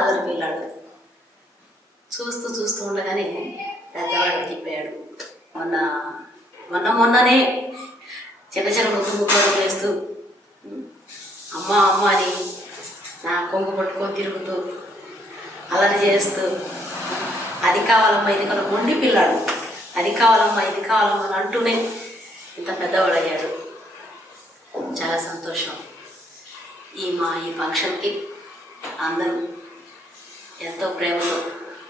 అల్లరి పిల్లాడు. చూస్తూ చూస్తూ ఉండగానే పెద్దవాడు తిప్పాడు. మొన్ననే చిన్న చిన్న ముద్దు వేస్తూ అమ్మ అమ్మ అని నా కొంగు పట్టుకొని తిరుగుతూ అల్లరి చేస్తూ అది కావాలమ్మా ఇది కావాలి మొండి పిల్లాడు, అది కావాలమ్మా ఇది కావాలమ్మా అని అంటూనే ఇంత పెద్దవాడు అయ్యాడు. చాలా సంతోషం. ఈ ఫంక్షన్కి అందరూ ఎంతో ప్రేమతో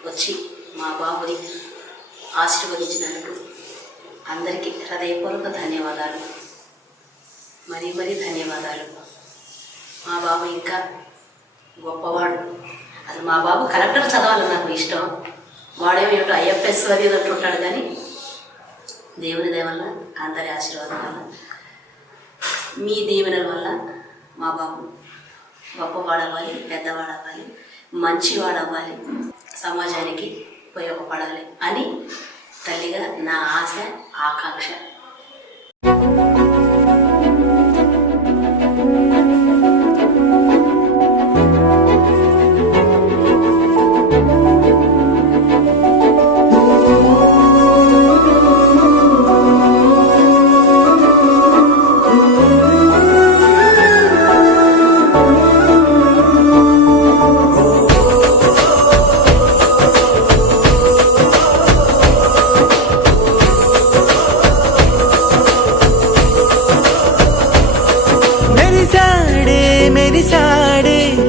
వచ్చి మా బాబుని ఆశీర్వదించినందుకు అందరికీ హృదయపూర్వక ధన్యవాదాలు, మరీ ధన్యవాదాలు. మా బాబు ఇంకా గొప్పవాడు. అసలు మా బాబు కలెక్టర్ చదవాలని నాకు ఇష్టం. వాడేమేమిటో IFS అది అంటుంటాడు. కానీ దేవుని దయ వల్ల అందరి ఆశీర్వాదం వల్ల మీ దీవెనల వల్ల మా బాబు గొప్పవాడవ్వాలి, పెద్దవాడవ్వాలి, మంచివాడవ్వాలి, సమాజానికి ఉపయోగపడాలి అని తల్లిగా నా ఆశ ఆకాంక్ష.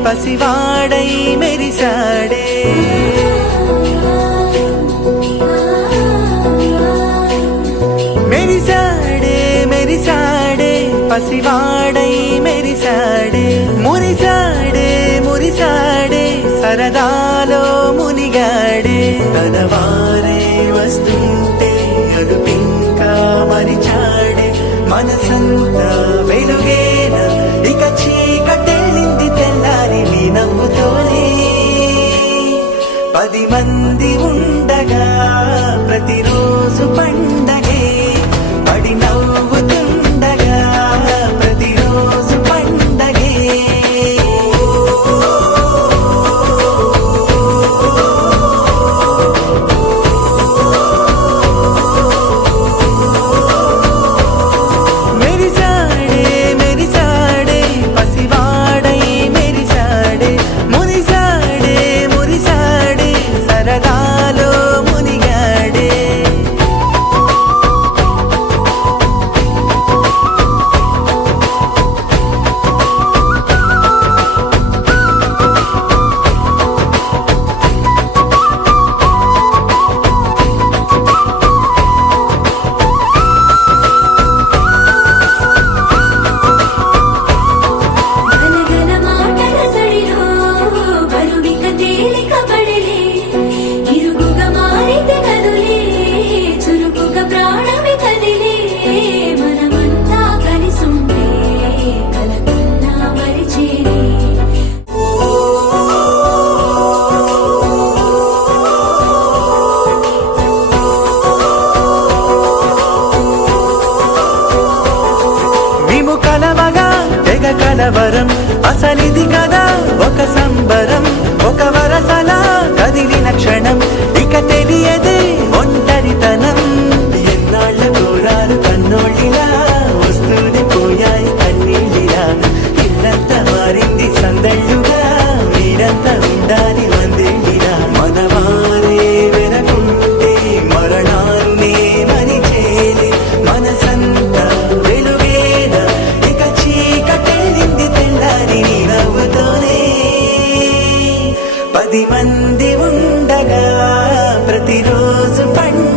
పసివాడై మెరిసాడే మెరిసాడే మెరిసాడే పసివాడై మెరిసాడే మురిసాడే మురిసాడే సరదాలో మునిగాడే తనవారే వస్తుంటే అడుపింకా మరిచాడే మనసంతా వెలుగేన ఇక చీకటెళ్ళింది తెల్లారి నీ నవ్వుతోనే 10 మంది ఉండగా ప్రతిరోజు పండగే పడి నవ్వుతుండగా ప్రతిరోజు పండగే కలవరం అసలిది కదా ఒక సంబరం ఒక వరసలా కదిలిన క్షణం ఇక తెలియదే ఒంటరితనం ఎన్నాళ్ళ కోరాలు కన్నోళ్ళిలా వస్తూనే పోయాయి కన్నీళ్ళిలా ఇల్లంతా మారింది సందళ్ళుగా మీరంతా ఉండాలి వందేళ్ళిలా మనవారే వెనకుంటే మరణాన్నే మరిచేలే మనసంతా వెలుగేన ఇక చీకటెళ్ళింది తెల్లారి నీ నవ్వుతోనే 10 మంది ఉండగా ప్రతిరోజు పండుగ